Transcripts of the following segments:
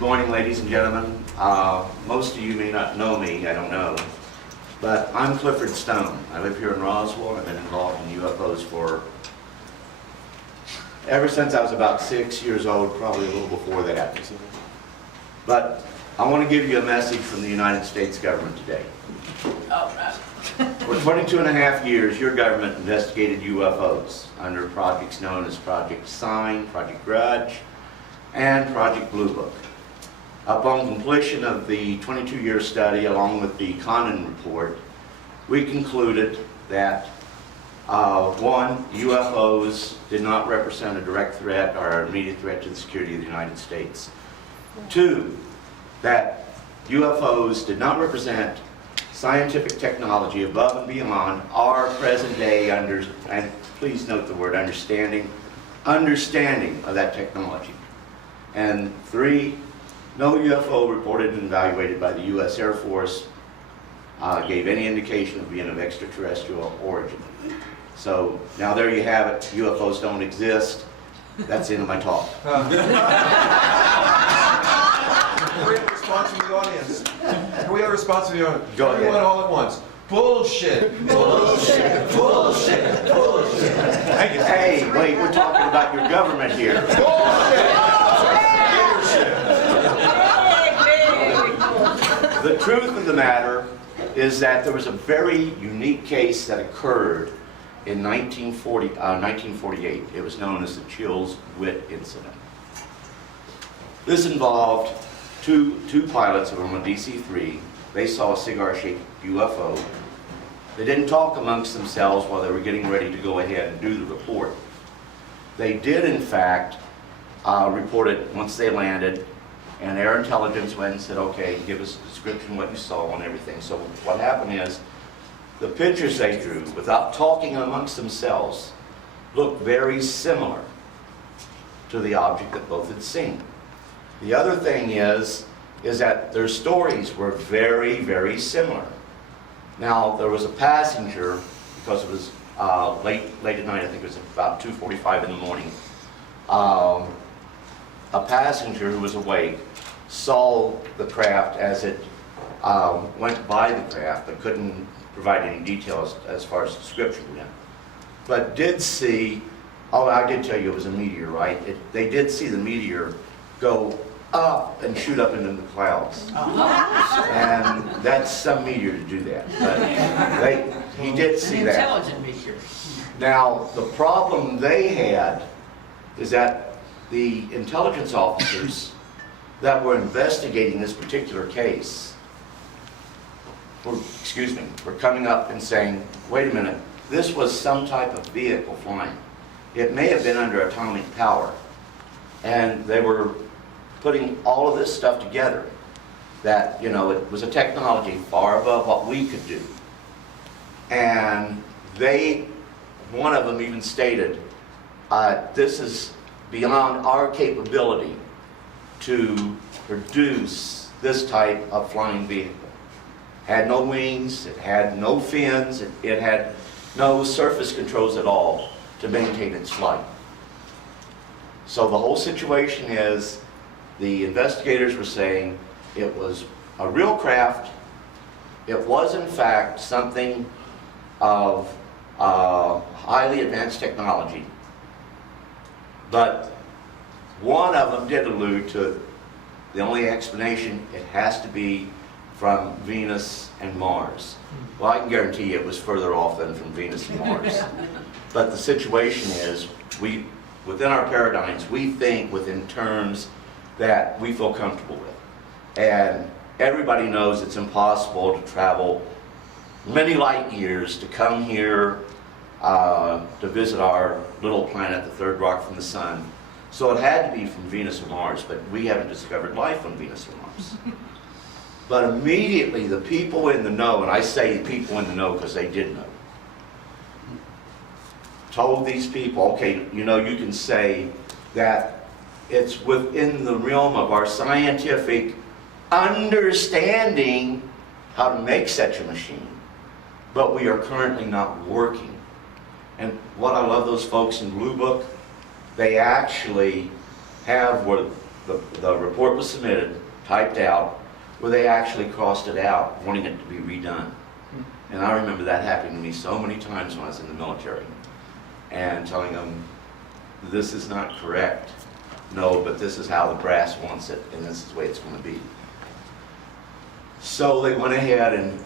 Good morning, ladies and gentlemen. Most of you may not know me, I don't know, but I'm Clifford Stone. I live here in Roswell. I've been involved in UFOs for ever since I was about 6 years old, probably a little before that. But I want to give you a message from the United States government today. For 22 and a half years, your government investigated UFOs under projects known as Project Sign, Project Grudge, and Project Blue Book. Upon completion of the 22-year study, along with the Conan report, we concluded that one, UFOs did not represent a direct threat or immediate threat to the security of the United States. Two, that UFOs did not represent scientific technology above and beyond our present day and please note the word understanding of that technology. And three, no UFO reported and evaluated by the U.S. Air Force gave any indication of being of extraterrestrial origin. So now there you have it. UFOs don't exist. That's the end of my talk. Can we have a response from the audience? Can we have a response from the audience? Go ahead. Everyone all at once. Bullshit! Bullshit! Bullshit! Bullshit! Thank you. Hey, wait, we're talking about your government here. Bullshit! The truth of the matter is that there was a very unique case that occurred in 1948. It was known as the Chills-Witt incident. This involved two pilots on a DC-3. They saw a cigar-shaped UFO. They didn't talk amongst themselves while they were getting ready to go ahead and do the report. They did, in fact, report it once they landed, and Air Intelligence went and said, okay, give us a description of what you saw and everything. So what happened is, the pictures they drew, without talking amongst themselves, looked very similar to the object that both had seen. The other thing is that their stories were very, very similar. Now, there was a passenger, because it was late at night, I think it was about 2:45 in the morning, a passenger who was awake saw the craft as it went by the craft, but couldn't provide any details as far as description went. But did see, I did tell you it was a meteor, right? They did see the meteor go up and shoot up into the clouds. And that's some meteor to do that. But he did see that. Intelligent meteor. Now, the problem they had is that the intelligence officers that were investigating this particular case were coming up and saying, wait a minute, this was some type of vehicle flying. It may have been under atomic power. And they were putting all of this stuff together, that, it was a technology far above what we could do. And one of them even stated, this is beyond our capability to produce this type of flying vehicle. It had no wings, it had no fins, it had no surface controls at all to maintain its flight. So the whole situation is, the investigators were saying it was a real craft. It was, in fact, something of highly advanced technology. But one of them did allude to the only explanation, it has to be from Venus and Mars. Well, I can guarantee you it was further off than from Venus and Mars. But the situation is, within our paradigms, we think within terms that we feel comfortable with. And everybody knows it's impossible to travel many light years to come here to visit our little planet, the third rock from the sun. So it had to be from Venus or Mars, but we haven't discovered life on Venus or Mars. But immediately the people in the know, and I say people in the know because they did know, told these people, okay, you can say that it's within the realm of our scientific understanding how to make such a machine, but we are currently not working. And what I love those folks in Blue Book, they actually have where the report was submitted, typed out, where they actually crossed it out, wanting it to be redone. And I remember that happening to me so many times when I was in the military, and telling them, this is not correct. No, but this is how the brass wants it, and this is the way it's going to be. So they went ahead and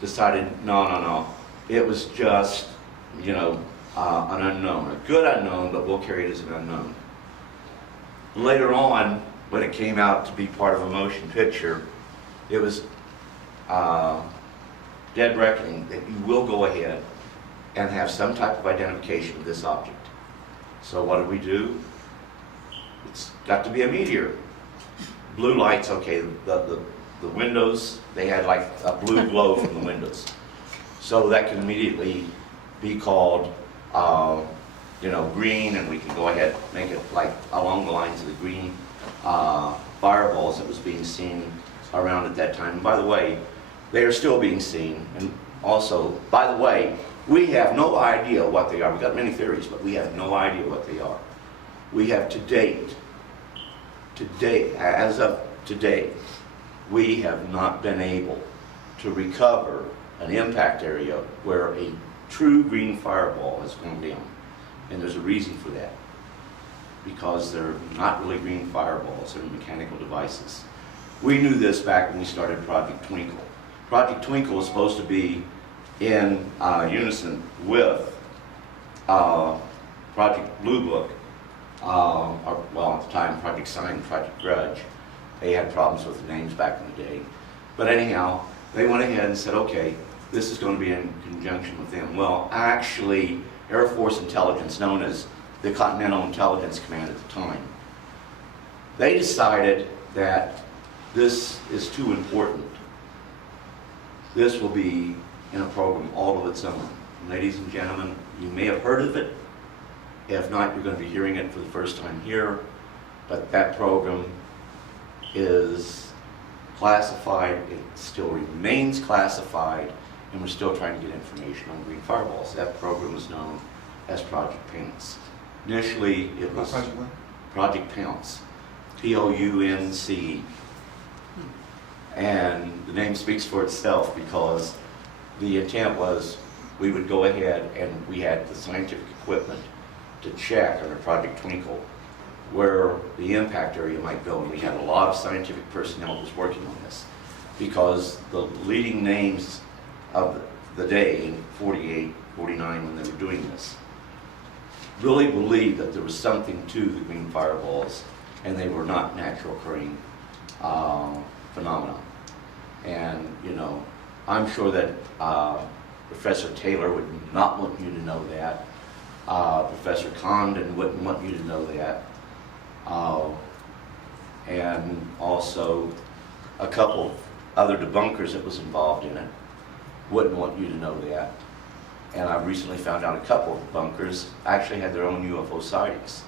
decided, no. It was just, you know, an unknown, a good unknown, but we'll carry it as an unknown. Later on, when it came out to be part of a motion picture, it was dead reckoning that you will go ahead and have some type of identification of this object. So what did we do? It's got to be a meteor. Blue lights, okay, the windows, they had like a blue glow from the windows. So that can immediately be called, you know, green, and we can go ahead and make it like along the lines of the green fireballs that was being seen around at that time. And by the way, they are still being seen. And also, by the way, we have no idea what they are. We've got many theories, but we have no idea what they are. We have to date, as of today, we have not been able to recover an impact area where a true green fireball has gone down. And there's a reason for that. Because they're not really green fireballs, they're mechanical devices. We knew this back when we started Project Twinkle. Project Twinkle was supposed to be in unison with Project Blue Book, or, well, at the time, Project Sign, Project Grudge. They had problems with the names back in the day. But anyhow, they went ahead and said, okay, this is going to be in conjunction with them. Well, actually, Air Force Intelligence, known as the Continental Intelligence Command at the time, they decided that this is too important. This will be in a program all of its own. Ladies and gentlemen, you may have heard of it. If not, you're going to be hearing it for the first time here. But that program is classified, it still remains classified, and we're still trying to get information on green fireballs. That program was known as Project Pounce. Initially, it was Project Pounce, P-O-U-N-C-E. And the name speaks for itself because the intent was we would go ahead and we had the scientific equipment to check under Project Twinkle where the impact area might go. And we had a lot of scientific personnel that was working on this because the leading names of the day in 48, 49 when they were doing this really believed that there was something to the green fireballs and they were not natural occurring phenomena. And, you know, I'm sure that Professor Taylor would not want you to know that. Professor Condon wouldn't want you to know that. And also a couple other debunkers that was involved in it wouldn't want you to know that. And I recently found out a couple of debunkers actually had their own UFO sightings.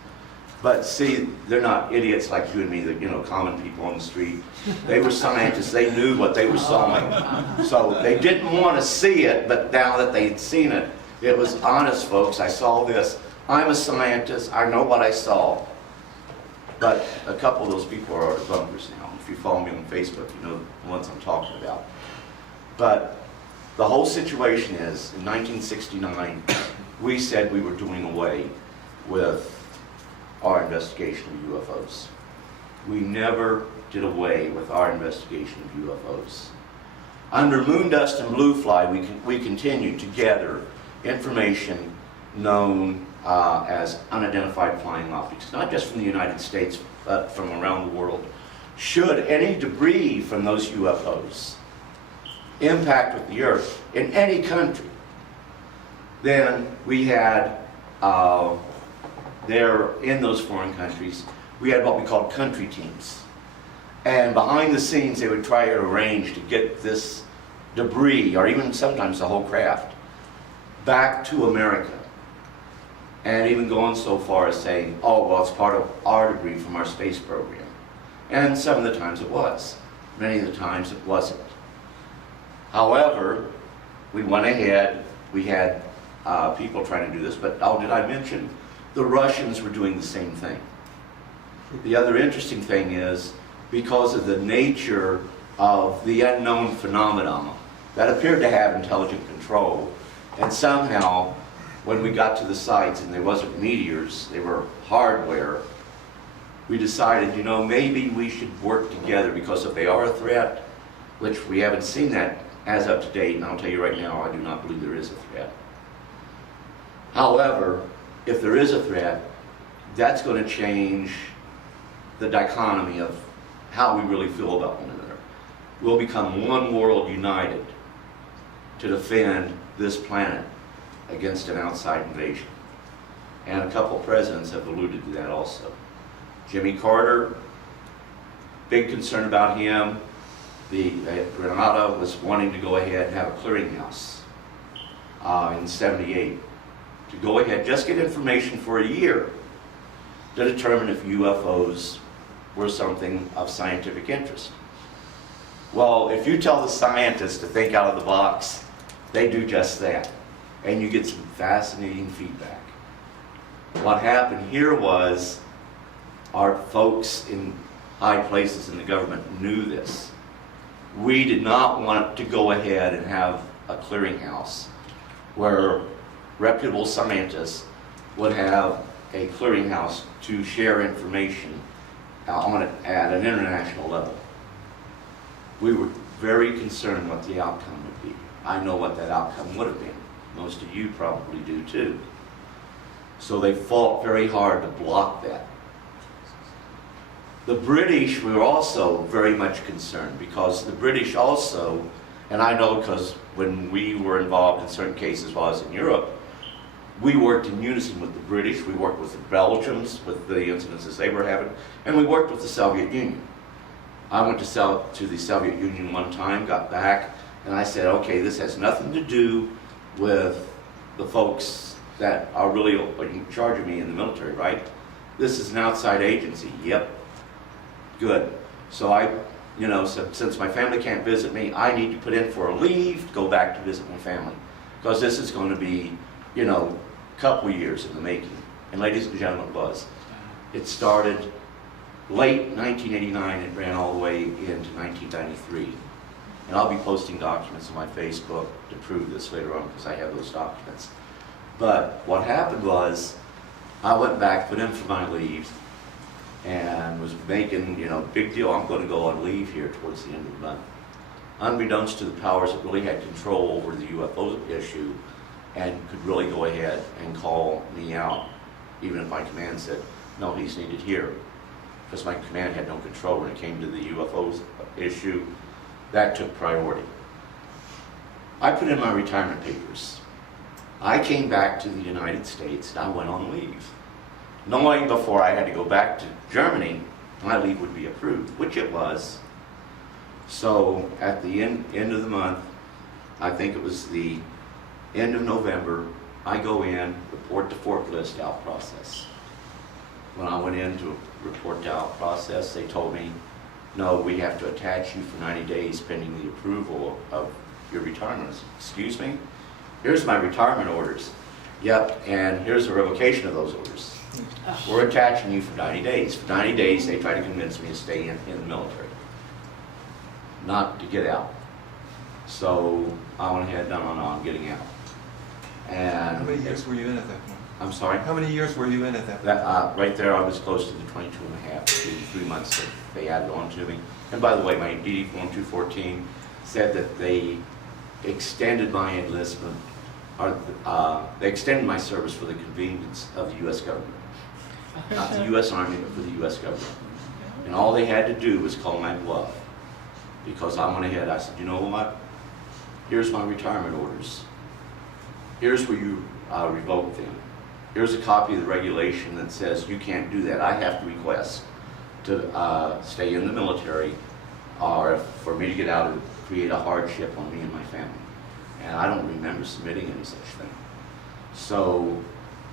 But see, they're not idiots like you and me, that, you know, common people on the street. They were scientists. They knew what they were sawing. So they didn't want to see it, but now that they'd seen it, it was honest, folks. I saw this. I'm a scientist. I know what I saw. But a couple of those people are debunkers now. If you follow me on Facebook, you know the ones I'm talking about. But the whole situation is, in 1969, we said we were doing away with our investigation of UFOs. We never did away with our investigation of UFOs. Under moon dust and blue fly, we continued to gather information known as unidentified flying objects, not just from the United States, but from around the world. Should any debris from those UFOs impact with the Earth in any country, then we had there in those foreign countries, we had what we called country teams. And behind the scenes, they would try to arrange to get this debris, or even sometimes the whole craft, back to America. And even going so far as saying, oh, well, it's part of our debris from our space program. And some of the times it was. Many of the times it wasn't. However, we went ahead, we had people trying to do this, but oh, did I mention the Russians were doing the same thing? The other interesting thing is, because of the nature of the unknown phenomenon that appeared to have intelligent control, and somehow, when we got to the sites and there wasn't meteors, they were hardware, we decided, you know, maybe we should work together, because if they are a threat, which we haven't seen that as of to date, and I'll tell you right now, I do not believe there is a threat. However, if there is a threat, that's going to change the dichotomy of how we really feel about one another. We'll become one world united to defend this planet against an outside invasion. And a couple of presidents have alluded to that also. Jimmy Carter, big concern about him. Grenada was wanting to go ahead and have a clearinghouse in '78 to go ahead, just get information for a year to determine if UFOs were something of scientific interest. Well, if you tell the scientists to think out of the box, they do just that, and you get some fascinating feedback. What happened here was our folks in high places in the government knew this. We did not want to go ahead and have a clearinghouse where reputable scientists would have a clearinghouse to share information on it at an international level. We were very concerned what the outcome would be. I know what that outcome would have been. Most of you probably do too. So they fought very hard to block that. The British were also very much concerned, because the British also, and I know because when we were involved in certain cases while I was in Europe, we worked in unison with the British, we worked with the Belgians, with the incidences they were having, and we worked with the Soviet Union. I went to the Soviet Union one time, got back, and I said, okay, this has nothing to do with the folks that are really in charge of me in the military, right? This is an outside agency. Yep. Good. So since my family can't visit me, I need to put in for a leave to go back to visit my family. Because this is going to be, a couple years in the making. And ladies and gentlemen, it was. It started late 1989 and ran all the way into 1993. And I'll be posting documents on my Facebook to prove this later on, because I have those documents. But what happened was, I went back, put in for my leave, and was making, big deal, I'm going to go on leave here towards the end of the month. Unbeknownst to the powers that really had control over the UFO issue and could really go ahead and call me out, even if my command said, no, he's needed here. Because my command had no control when it came to the UFOs issue. That took priority. I put in my retirement papers. I came back to the United States and I went on leave, knowing before I had to go back to Germany, my leave would be approved, which it was. So at the end of the month, I think it was the end of November, I go in, report the forklift out process. When I went in to report the out process, they told me, no, we have to attach you for 90 days pending the approval of your retirement. Excuse me? Here's my retirement orders. Yep, and here's a revocation of those orders. We're attaching you for 90 days. For 90 days, they try to convince me to stay in the military, not to get out. So I went ahead and on getting out. And How many years were you in at that point? I'm sorry? How many years were you in at that point? That, right there, I was close to the 22 and a half, 3 months that they added on to me. And by the way, my DD Form 214 said that they extended my enlistment, or they extended my service for the convenience of the U.S. government. Not the U.S. Army, but for the U.S. government. And all they had to do was call my bluff. Because I went ahead, I said, you know what? Here's my retirement orders. Here's where you revoke them. Here's a copy of the regulation that says you can't do that. I have to request to stay in the military, or for me to get out and create a hardship on me and my family. And I don't remember submitting any such thing. So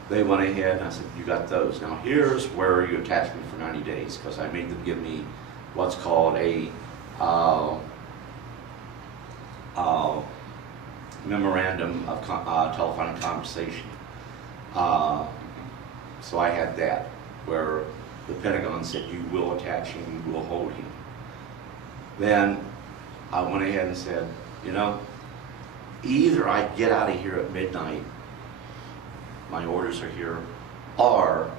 they went ahead and I said, you got those. Now here's where you attach me for 90 days, because I made them give me what's called a memorandum of telephonic conversation. So I had that, where the Pentagon said, you will attach him, you will hold him. Then I went ahead and said, you know, either I get out of here at midnight, my orders are here, or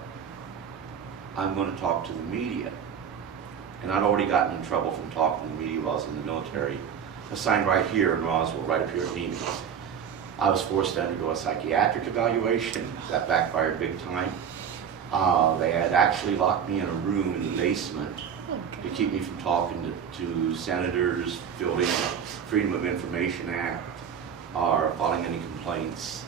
I'm going to talk to the media. And I'd already gotten in trouble from talking to the media while I was in the military, assigned right here in Roswell, right up here at Phoenix. I was forced to undergo a psychiatric evaluation. That backfired big time. They had actually locked me in a room in the basement to keep me from talking to senators, fielding Freedom of Information Act, or filing any complaints.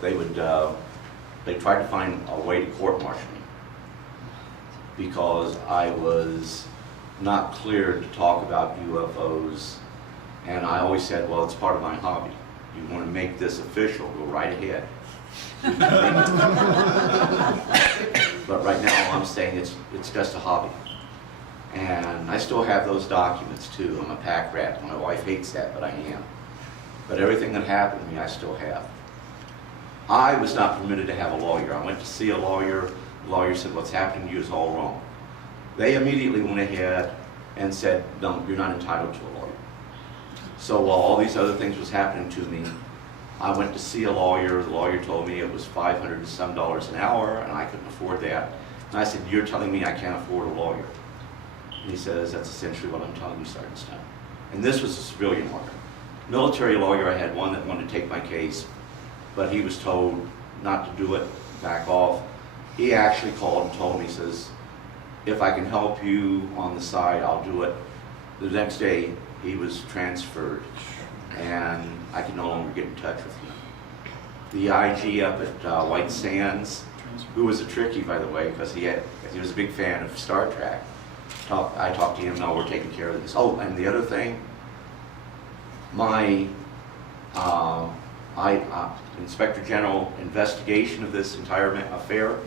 They tried to find a way to court-martial me because I was not cleared to talk about UFOs, and I always said, well, it's part of my hobby. You want to make this official, go right ahead. But right now I'm saying it's just a hobby. And I still have those documents too. I'm a pack rat. My wife hates that, but I am. But everything that happened to me, I still have. I was not permitted to have a lawyer. I went to see a lawyer. The lawyer said, what's happening to you is all wrong. They immediately went ahead and said, no, you're not entitled to a lawyer. So while all these other things was happening to me, I went to see a lawyer. The lawyer told me it was $500 and some an hour, and I couldn't afford that. And I said, you're telling me I can't afford a lawyer? And he says, that's essentially what I'm telling you, Sergeant Stone. And this was a civilian lawyer. Military lawyer, I had one that wanted to take my case, but he was told not to do it, back off. He actually called and told me, he says, if I can help you on the side, I'll do it. The next day, he was transferred, and I could no longer get in touch with him. The IG up at White Sands, who was a trickie, by the way, because he was a big fan of Star Trek. I talked to him, no, we're taking care of this. Oh, and the other thing, my Inspector General investigation of this entire affair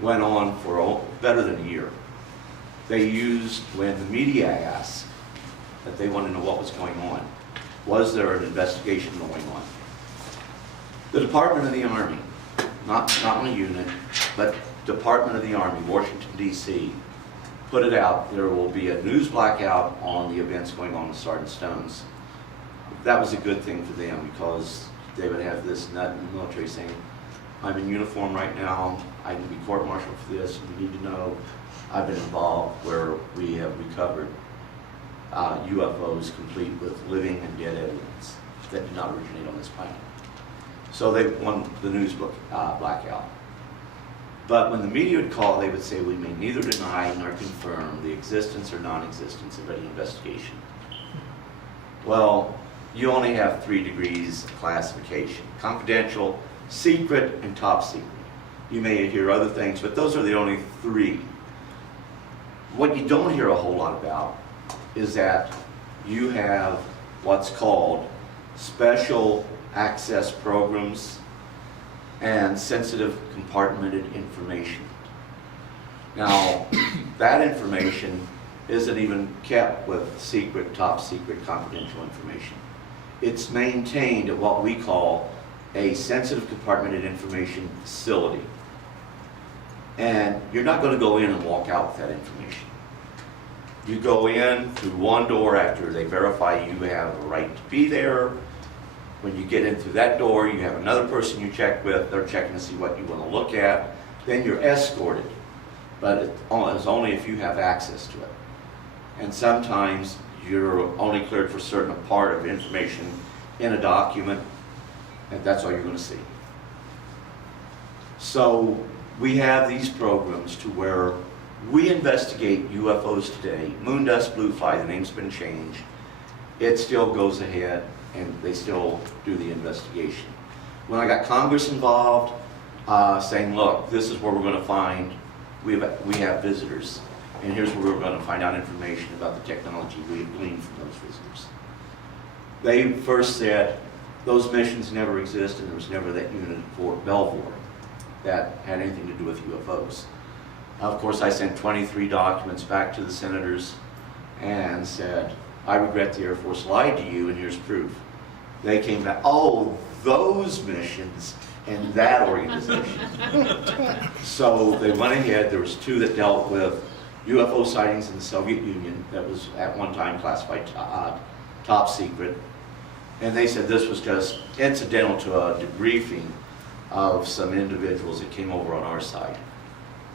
went on for better than a year. They used, when the media asked that they wanted to know what was going on, was there an investigation going on? The Department of the Army, not my unit, but Department of the Army, Washington, D.C., put it out. There will be a news blackout on the events going on with Sergeant Stone's. That was a good thing for them because they would have this nut in the military saying, I'm in uniform right now, I can be court-martialed for this, you need to know I've been involved where we have recovered UFOs complete with living and dead evidence that did not originate on this planet. So they won the news blackout. But when the media would call, they would say, we may neither deny nor confirm the existence or non-existence of any investigation. Well, you only have 3 degrees of classification: confidential, secret, and top secret. You may hear other things, but those are the only 3. What you don't hear a whole lot about is that you have what's called special access programs and sensitive compartmented information. Now, that information isn't even kept with secret, top secret, confidential information. It's maintained at what we call a sensitive compartmented information facility. And you're not going to go in and walk out with that information. You go in through one door after they verify you have a right to be there. When you get in through that door, you have another person you check with. They're checking to see what you want to look at. Then you're escorted. But it's only if you have access to it. And sometimes you're only cleared for a certain part of information in a document, and that's all you're going to see. So we have these programs to where we investigate UFOs today. Moon dust, blue fly, the name's been changed. It still goes ahead, and they still do the investigation. When I got Congress involved, saying, look, this is where we're going to find, we have visitors, and here's where we're going to find out information about the technology we gleaned from those visitors. They first said those missions never existed, and there was never that unit at Fort Belvoir that had anything to do with UFOs. Of course, I sent 23 documents back to the senators and said, I regret the Air Force lied to you, and here's proof. They came back, oh, those missions in that organization. So they went ahead, there was two that dealt with UFO sightings in the Soviet Union that was at one time classified top secret. And they said this was just incidental to a debriefing of some individuals that came over on our side.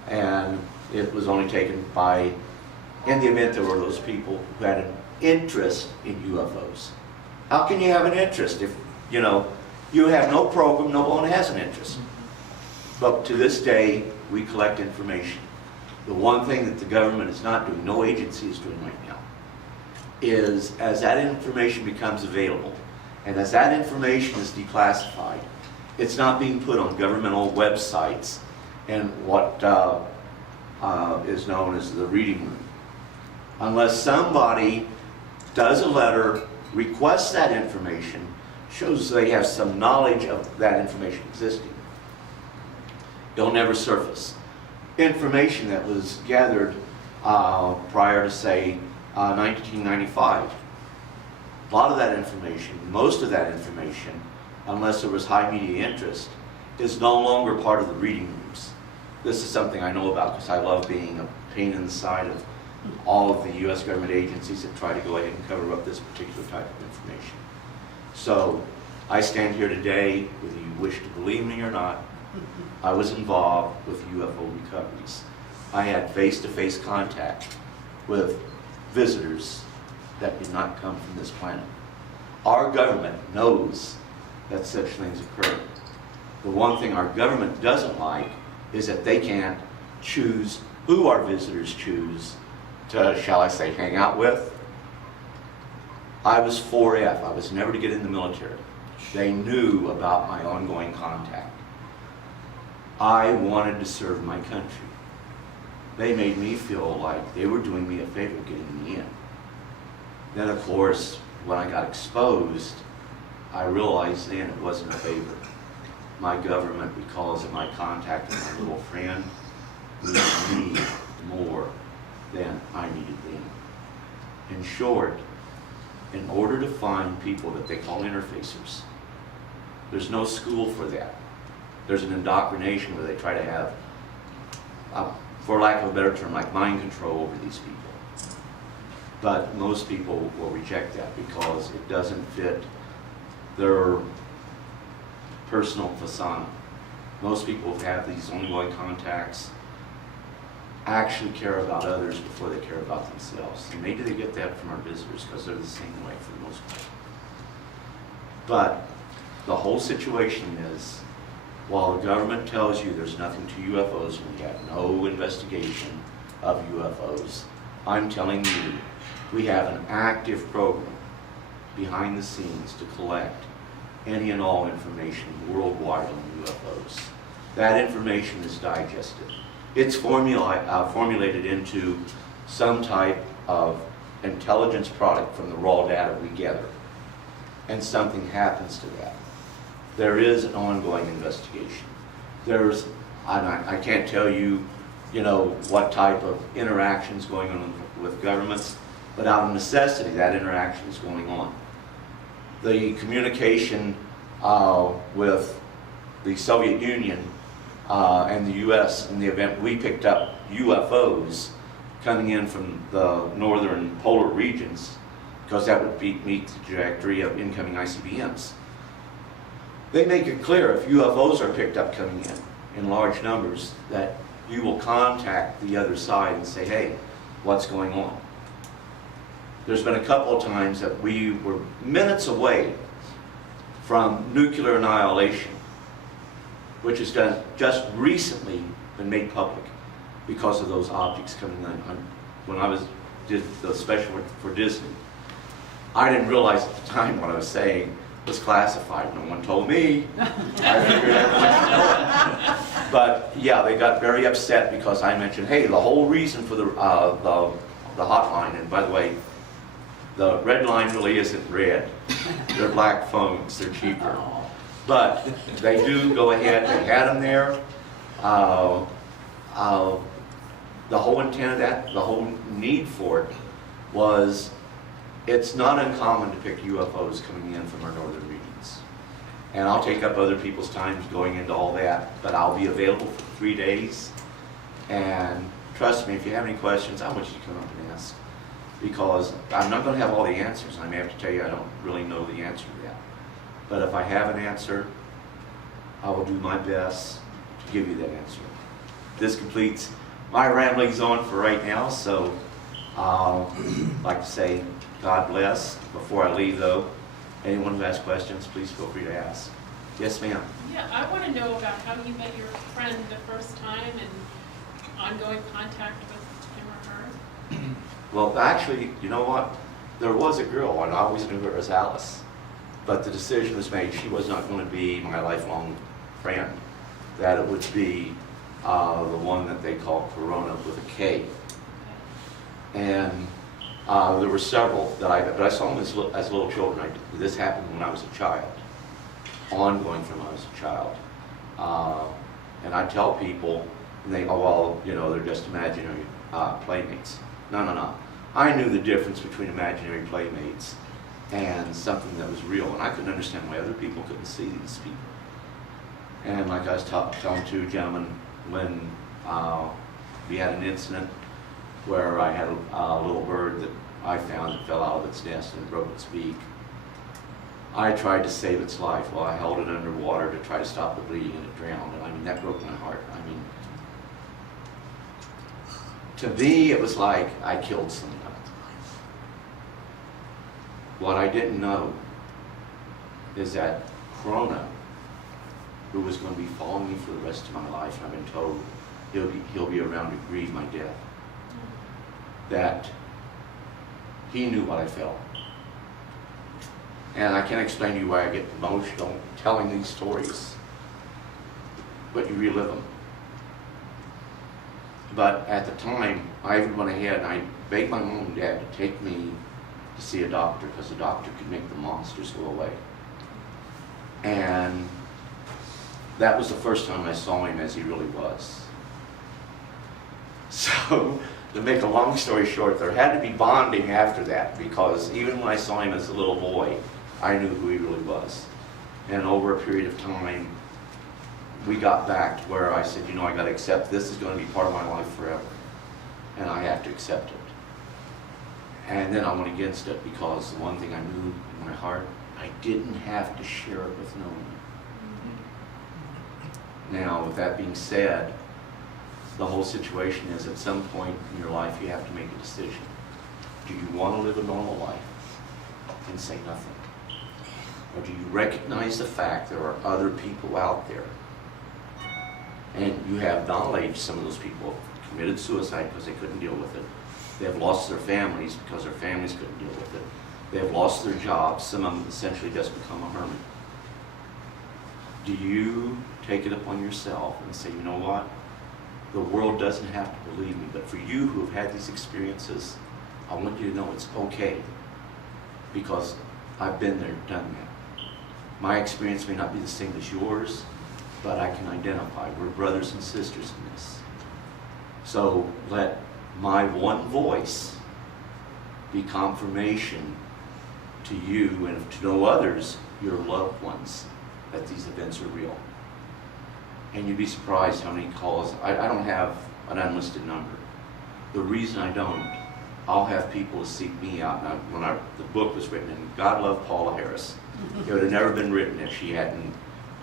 And it was only taken by, in the event there were those people who had an interest in UFOs. How can you have an interest if, you know, you have no program, no one has an interest? But to this day, we collect information. The one thing that the government is not doing, no agency is doing right now, is as that information becomes available, and as that information is declassified, it's not being put on governmental websites and what is known as the reading room. Unless somebody does a letter, requests that information, shows they have some knowledge of that information existing, it'll never surface. Information that was gathered prior to, say, 1995. A lot of that information, most of that information, unless there was high media interest, is no longer part of the reading rooms. This is something I know about because I love being a pain in the side of all of the U.S. government agencies that try to go ahead and cover up this particular type of information. So I stand here today, whether you wish to believe me or not, I was involved with UFO recoveries. I had face-to-face contact with visitors that did not come from this planet. Our government knows that such things occur. The one thing our government doesn't like is that they can't choose who our visitors choose to, shall I say, hang out with. I was 4F. I was never to get in the military. They knew about my ongoing contact. I wanted to serve my country. They made me feel like they were doing me a favor getting me in. Then, of course, when I got exposed, I realized then it wasn't a favor. My government, because of my contact with my little friend, needed me more than I needed them. In short, in order to find people that they call interfacers, there's no school for that. There's an indoctrination where they try to have, for lack of a better term, like mind control over these people. But most people will reject that because it doesn't fit their personal persona. Most people who have these ongoing contacts actually care about others before they care about themselves. And maybe they get that from our visitors because they're the same way for the most part. But the whole situation is, while the government tells you there's nothing to UFOs and we have no investigation of UFOs, I'm telling you, we have an active program behind the scenes to collect any and all information worldwide on UFOs. That information is digested. It's formulated into some type of intelligence product from the raw data we gather. And something happens to that. There is an ongoing investigation. There's, I can't tell you, what type of interactions going on with governments, but out of necessity, that interaction is going on. The communication with the Soviet Union and the U.S. in the event we picked up UFOs coming in from the northern polar regions, because that would meet the trajectory of incoming ICBMs. They make it clear if UFOs are picked up coming in large numbers, that you will contact the other side and say, hey, what's going on? There's been a couple of times that we were minutes away from nuclear annihilation, which has just recently been made public because of those objects coming in. When I did the special for Disney, I didn't realize at the time what I was saying was classified. No one told me. I figured everyone should know it. But yeah, they got very upset because I mentioned, hey, the whole reason for the hotline, and by the way, the red line really isn't red. They're black phones. They're cheaper. But they do go ahead. They had them there. The whole intent of that, the whole need for it was, it's not uncommon to pick UFOs coming in from our northern regions. And I'll take up other people's time going into all that, but I'll be available for 3 days. And trust me, if you have any questions, I want you to come up and ask. Because I'm not going to have all the answers. I may have to tell you I don't really know the answer to that. But if I have an answer, I will do my best to give you that answer. This completes my ramblings on for right now, so I'd like to say God bless. Before I leave though, anyone who has questions, please feel free to ask. Yes, ma'am. Yeah, I want to know about how you met your friend the first time and ongoing contact with him or her. Well, actually, you know what? There was a girl, and I always knew her as Alice. But the decision was made, she was not going to be my lifelong friend. That it would be the one that they call Corona with a K. And there were several that I saw them as little children. This happened when I was a child, ongoing from when I was a child. And I tell people, and they, oh, well, you know, they're just imaginary playmates. No, no, no. I knew the difference between imaginary playmates and something that was real, and I couldn't understand why other people couldn't see these people. And like I was telling two gentlemen, when we had an incident where I had a little bird that I found that fell out of its nest and broke its beak. I tried to save its life. Well, I held it underwater to try to stop the bleeding, and it drowned. And I mean, that broke my heart. I mean, to me, it was like I killed someone. What I didn't know is that Corona, who was going to be following me for the rest of my life, and I've been told he'll be around to grieve my death, that he knew what I felt. And I can't explain to you why I get emotional telling these stories, but you relive them. But at the time, I even went ahead and I begged my mom and dad to take me to see a doctor, because the doctor could make the monsters go away. And that was the first time I saw him as he really was. So, to make a long story short, there had to be bonding after that, because even when I saw him as a little boy, I knew who he really was. And over a period of time, we got back to where I said, you know, I got to accept this is going to be part of my life forever. And I have to accept it. And then I went against it, because the one thing I knew in my heart, I didn't have to share it with no one. Now, with that being said, the whole situation is at some point in your life you have to make a decision. Do you want to live a normal life and say nothing? Or do you recognize the fact there are other people out there, and you have knowledge some of those people committed suicide because they couldn't deal with it. They have lost their families because their families couldn't deal with it. They have lost their jobs. Some of them essentially just become a hermit. Do you take it upon yourself and say, you know what? The world doesn't have to believe me, but for you who have had these experiences, I want you to know it's okay, because I've been there, done that. My experience may not be the same as yours, but I can identify. We're brothers and sisters in this. So let my one voice be confirmation to you, and to know others, your loved ones, that these events are real. And you'd be surprised how many calls. I don't have an unlisted number. The reason I don't, I'll have people seek me out. Now, when the book was written, and God love Paula Harris, it would have never been written if she hadn't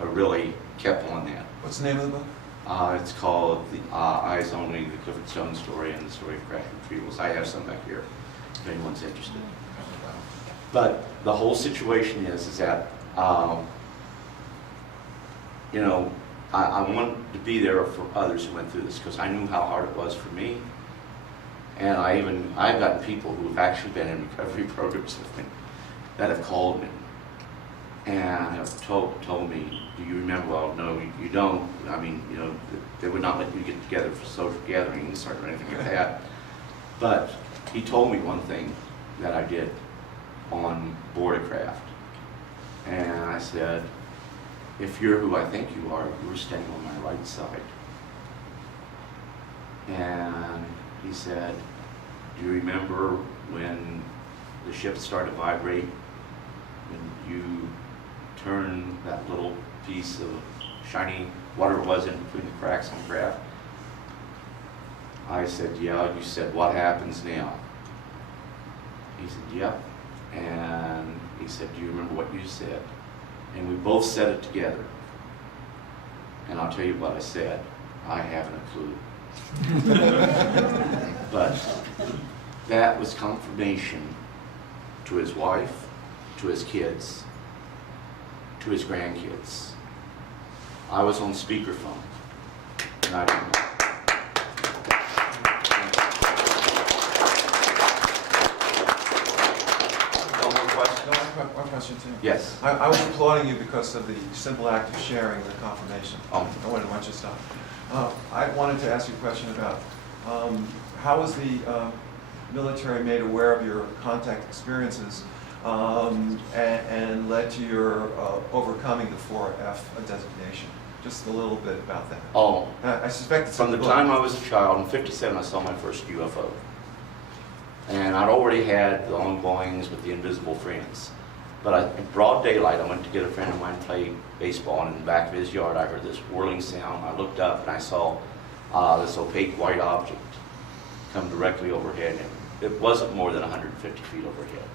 really kept on that. What's the name of the book? It's called The Eyes Only, the Clifford Stone story, and the story of crash retrievals. I have some back here, if anyone's interested. But the whole situation is that, you know, I want to be there for others who went through this, because I knew how hard it was for me. And I've gotten people who have actually been in recovery programs with me that have called me and have told me, do you remember? Well, no, you don't. I mean, you know, they would not let you get together for social gatherings or anything like that. But he told me one thing that I did on Bordercraft. And I said, if you're who I think you are, you're standing on my right side. And he said, do you remember when the ship started to vibrate, when you turn that little piece of shiny, whatever it was, in between the cracks on the graph? I said, yeah. You said, what happens now? He said, yep. And he said, do you remember what you said? And we both said it together. And I'll tell you what I said. I haven't a clue. But that was confirmation to his wife, to his kids, to his grandkids. I was on speakerphone, and I didn't know. No more questions? One question, too. Yes. I was applauding you because of the simple act of sharing the confirmation. Oh. I wanted to watch you stop. I wanted to ask you a question about how was the military made aware of your contact experiences and led to your overcoming the 4F designation? Just a little bit about that. Oh, I suspect it's from the in book. time I was a child, in '57, I saw my first UFO. And I'd already had the ongoings with the invisible friends. But in broad daylight, I went to get a friend of mine to play baseball, and in the back of his yard, I heard this whirling sound. I looked up, and I saw this opaque white object come directly overhead. And it wasn't more than 150 feet overhead.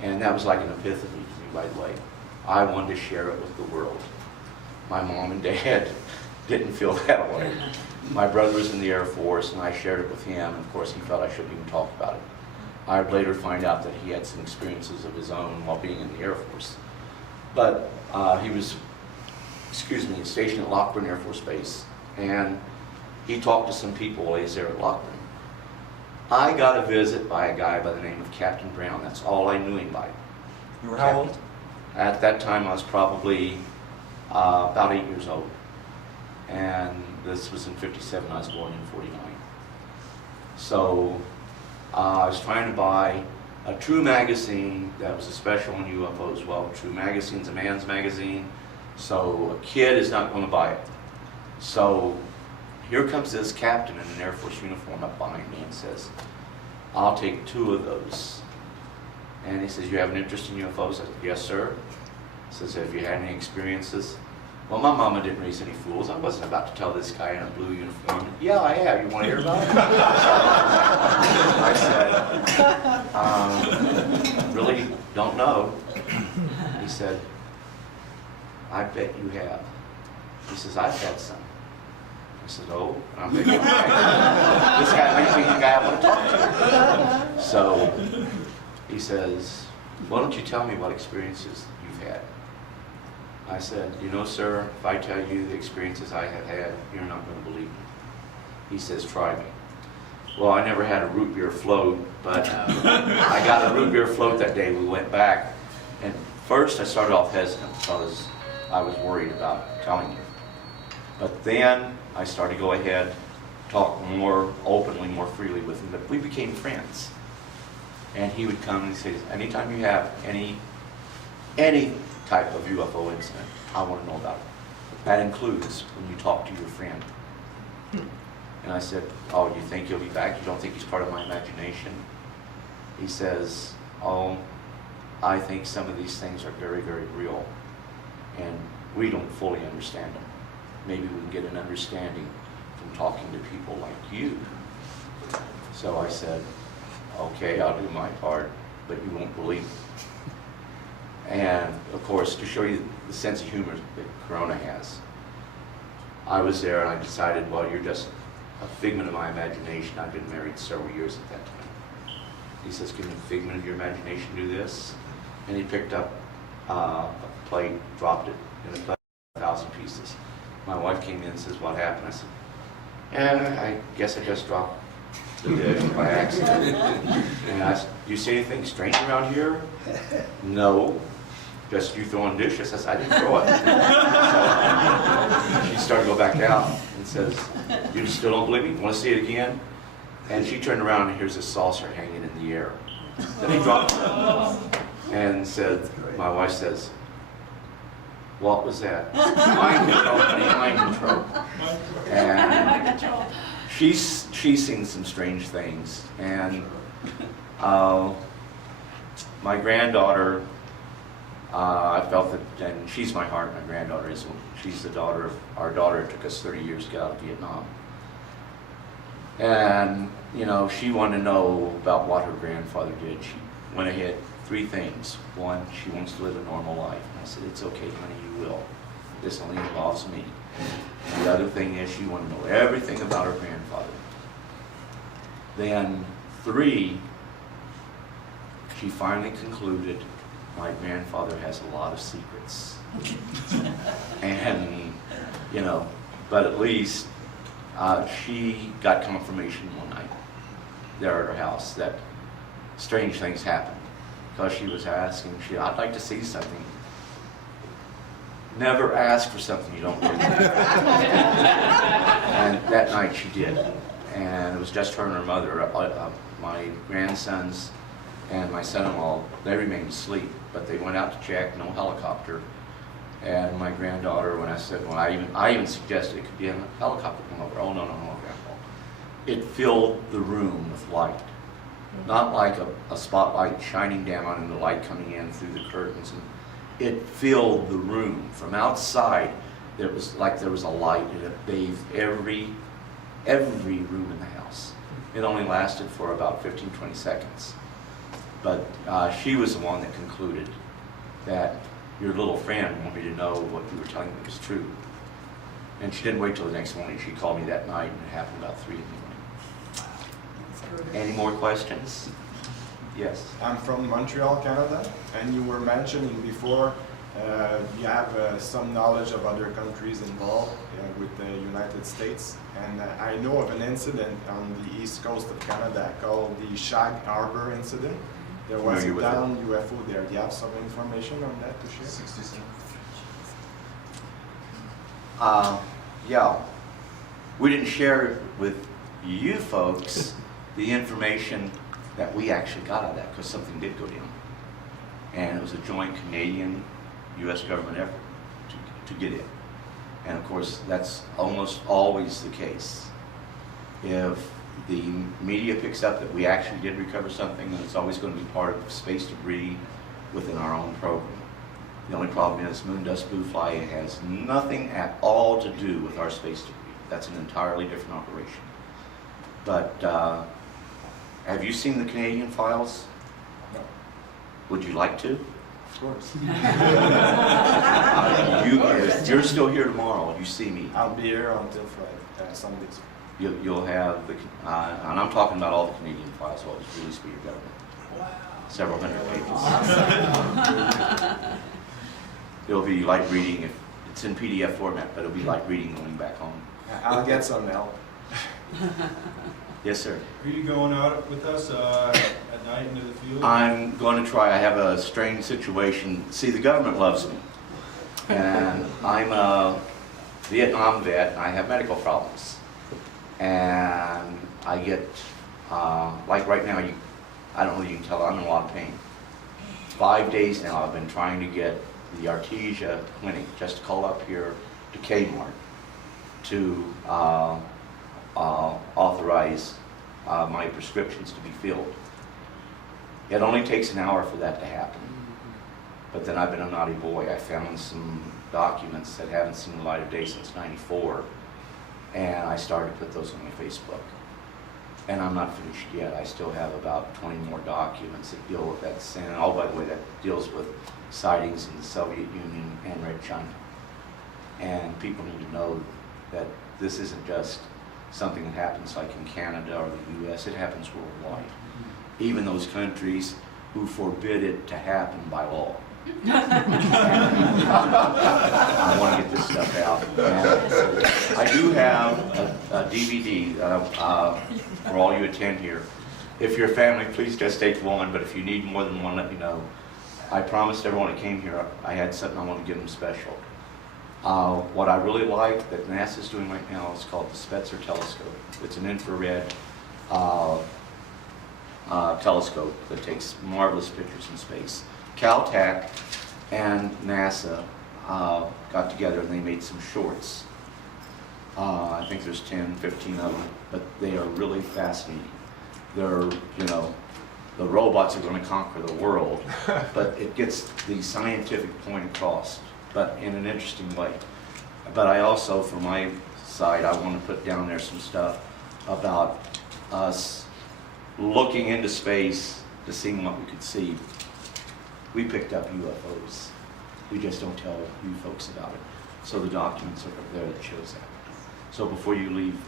And that was like an epiphany to me, by the way. I wanted to share it with the world. My mom and dad didn't feel that way. My brother was in the Air Force, and I shared it with him, and of course he felt I shouldn't even talk about it. I would later find out that he had some experiences of his own while being in the Air Force. But he was, stationed at Lockburn Air Force Base, and he talked to some people while he was there at Lockburn. I got a visit by a guy by the name of Captain Brown. That's all I knew him by. You were how old? At that time, I was probably about 8 years old. And this was in '57, I was born in '49. So I was trying to buy a True magazine that was a special on UFOs as well. True magazine's a man's magazine, so a kid is not going to buy it. So here comes this captain in an Air Force uniform up behind me and says, I'll take 2 of those. And he says, you have an interest in UFOs? I said, yes, sir. He says, have you had any experiences? Well, my mama didn't raise any fools. I wasn't about to tell this guy in a blue uniform, yeah, I have. You want to hear about it? I said, really don't know. He said, I bet you have. He says, I've had some. I said, oh, I bet you have. This guy makes me the guy I want to talk to. So he says, why don't you tell me what experiences you've had? I said, you know, sir, if I tell you the experiences I have had, you're not going to believe me. He says, try me. Well, I never had a root beer float, but I got a root beer float that day. We went back, and first I started off hesitant because I was worried about telling you. But then I started to go ahead, talk more openly, more freely with him. But we became friends. And he would come and he says, anytime you have any type of UFO incident, I want to know about it. That includes when you talk to your friend. And I said, oh, you think he'll be back? You don't think he's part of my imagination? He says, oh, I think some of these things are very, very real. And we don't fully understand them. Maybe we can get an understanding from talking to people like you. So I said, okay, I'll do my part, but you won't believe it. And of course, to show you the sense of humor that Corona has, I was there and I decided, well, you're just a figment of my imagination. I've been married several years at that time. He says, can a figment of your imagination do this? And he picked up a plate, dropped it, and it fell 1,000 pieces. My wife came in and says, what happened? I said, I guess I just dropped the dish by accident. And I said, do you see anything strange around here? No. Just you throwing dishes. I said, I didn't throw it. So she started to go back out and says, you still don't believe me? Want to see it again? And she turned around and here's this saucer hanging in the air. Then he dropped it. And said, my wife says, what was that? Mind control, honey, mind control. And she's seen some strange things. And my granddaughter, I felt that, and she's my heart, my granddaughter is, she's the daughter of our daughter. It took us 30 years to get out of Vietnam. And, you know, she wanted to know about what her grandfather did. She went ahead, 3 things. One, she wants to live a normal life. And I said, it's okay, honey, you will. This only involves me. The other thing is she wanted to know everything about her grandfather. Then 3, she finally concluded my grandfather has a lot of secrets. And, you know, but at least she got confirmation one night there at her house that strange things happened. Because she was asking, I'd like to see something. Never ask for something you don't really want. And that night she did. And it was just her and her mother. My grandsons and my son-in-law, they remained asleep, but they went out to check, no helicopter. And my granddaughter, when I said, well, I even suggested it could be a helicopter come over. Oh, no, Grandpa. It filled the room with light. Not like a spotlight shining down and the light coming in through the curtains. And it filled the room. From outside, it was like there was a light, and it bathed every room in the house. It only lasted for about 15, 20 seconds. But she was the one that concluded that your little friend wanted me to know what you were telling me was true. And she didn't wait till the next morning. She called me that night, and it happened about 3 in the morning. Any more questions? Yes. I'm from Montreal, Canada, and you were mentioning before you have some knowledge of other countries involved with the United States. And I know of an incident on the east coast of Canada called the Shag Harbor incident. There was a downed UFO there. Do you have some information on that to share? 67. Yeah. We didn't share with you folks the information that we actually got out of that, because something did go down. And it was a joint Canadian-U.S. government effort to get it. And of course, that's almost always the case. If the media picks up that we actually did recover something, then it's always going to be part of space debris within our own program. The only problem is moon dust blue fly has nothing at all to do with our space debris. That's an entirely different operation. But have you seen the Canadian files? No. Would you like to? Of course. If you're still here tomorrow, you see me. I'll be here until Friday, Sundays. You'll have the, and I'm talking about all the Canadian files, what was released by your government. Wow. Several hundred pages. It'll be like reading, if it's in PDF format, but it'll be like reading going back home. I'll get some help. Yes, sir. Are you going out with us at night into the field? I'm going to try. I have a strange situation. See, the government loves me. And I'm a Vietnam vet, and I have medical problems. And I get, like right now, I don't know if you can tell, I'm in a lot of pain. 5 days now I've been trying to get the Artesia clinic just to call up here to Kmart to authorize my prescriptions to be filled. It only takes an hour for that to happen. But then I've been a naughty boy. I found some documents that haven't seen the light of day since '94, and I started to put those on my Facebook. And I'm not finished yet. I still have about 20 more documents that deal with that. And oh, by the way, that deals with sightings in the Soviet Union and Red China. And people need to know that this isn't just something that happens like in Canada or the US, it happens worldwide. Even those countries who forbid it to happen by law. I want to get this stuff out. And I do have a DVD for all you attend here. If you're a family, please just take one, but if you need more than one, let me know. I promised everyone that came here I had something I want to give them special. What I really like that NASA's doing right now is called the Spitzer Telescope. It's an infrared telescope that takes marvelous pictures in space. Caltech and NASA got together and they made some shorts. I think there's 10, 15 of them, but they are really fascinating. They're, you know, the robots are going to conquer the world, but it gets the scientific point across, but in an interesting way. But I also, from my side, I want to put down there some stuff about us looking into space to see what we could see. We picked up UFOs. We just don't tell you folks about it. So the documents are there that shows that. So before you leave,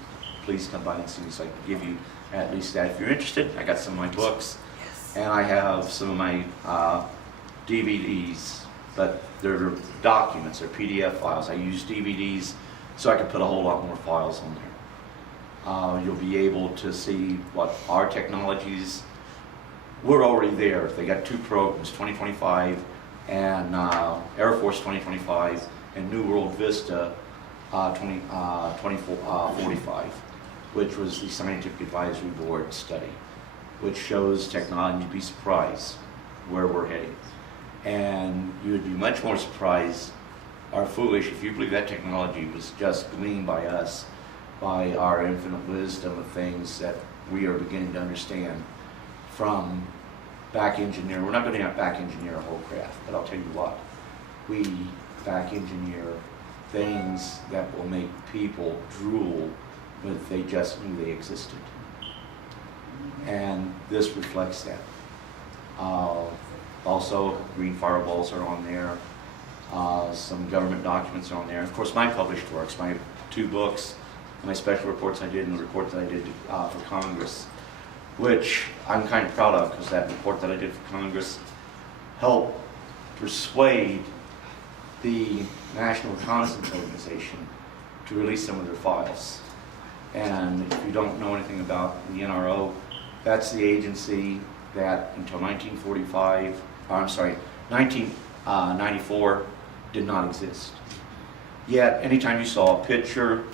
please come by and see me so I can give you at least that. If you're interested, I got some of my books, and I have some of my DVDs, but they're documents, they're PDF files. I use DVDs so I can put a whole lot more files on there. You'll be able to see what our technologies, we're already there. They got 2 programs, 2025 and Air Force 2025 and New World Vista 2045, which was the Scientific Advisory Board study, which shows technology. You'd be surprised where we're heading. And you would be much more surprised or foolish if you believe that technology was just gleaned by us, by our infinite wisdom of things that we are beginning to understand from back engineer. We're not going to back engineer a whole craft, but I'll tell you what, we back engineer things that will make people drool if they just knew they existed. And this reflects that. Also, green fireballs are on there. Some government documents are on there. Of course, my published works, my 2 books, my special reports I did, and the report that I did for Congress, which I'm kind of proud of because that report that I did for Congress helped persuade the National Reconnaissance Organization to release some of their files. And if you don't know anything about the NRO, that's the agency that until 1994 did not exist. Yet, anytime you saw a picture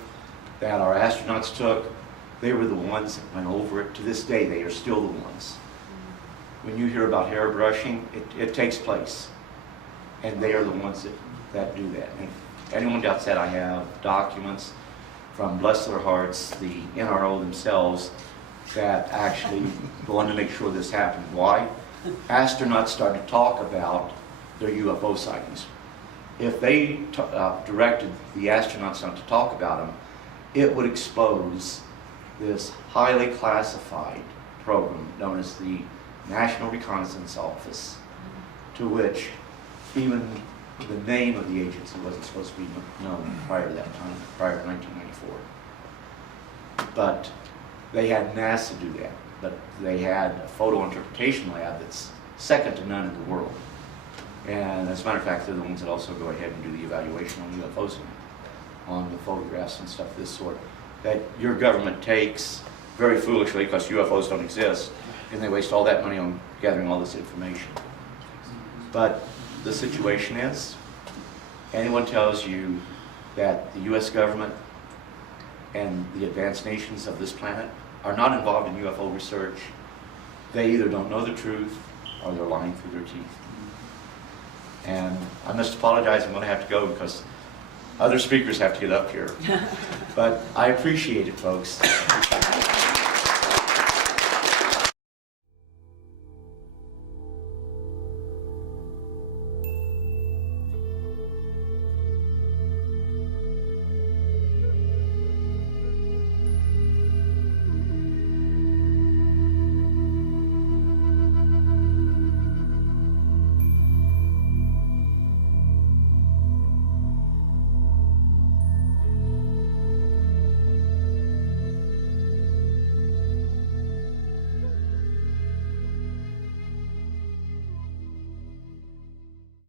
that our astronauts took, they were the ones that went over it. To this day, they are still the ones. When you hear about airbrushing, it takes place. And they are the ones that do that. And if anyone doubts that, I have documents from, bless their hearts, the NRO themselves, that actually want to make sure this happened. Why? Astronauts started to talk about their UFO sightings. If they directed the astronauts not to talk about them, it would expose this highly classified program known as the National Reconnaissance Office, to which even the name of the agency wasn't supposed to be known prior to that time, prior to 1994. But they had NASA do that, but they had a photo interpretation lab that's second to none in the world. And as a matter of fact, they're the ones that also go ahead and do the evaluation on UFOs, on the photographs and stuff of this sort, that your government takes very foolishly because UFOs don't exist, and they waste all that money on gathering all this information. But the situation is, anyone tells you that the US government and the advanced nations of this planet are not involved in UFO research, they either don't know the truth or they're lying through their teeth. And I must apologize, I'm going to have to go because other speakers have to get up here. But I appreciate it, folks.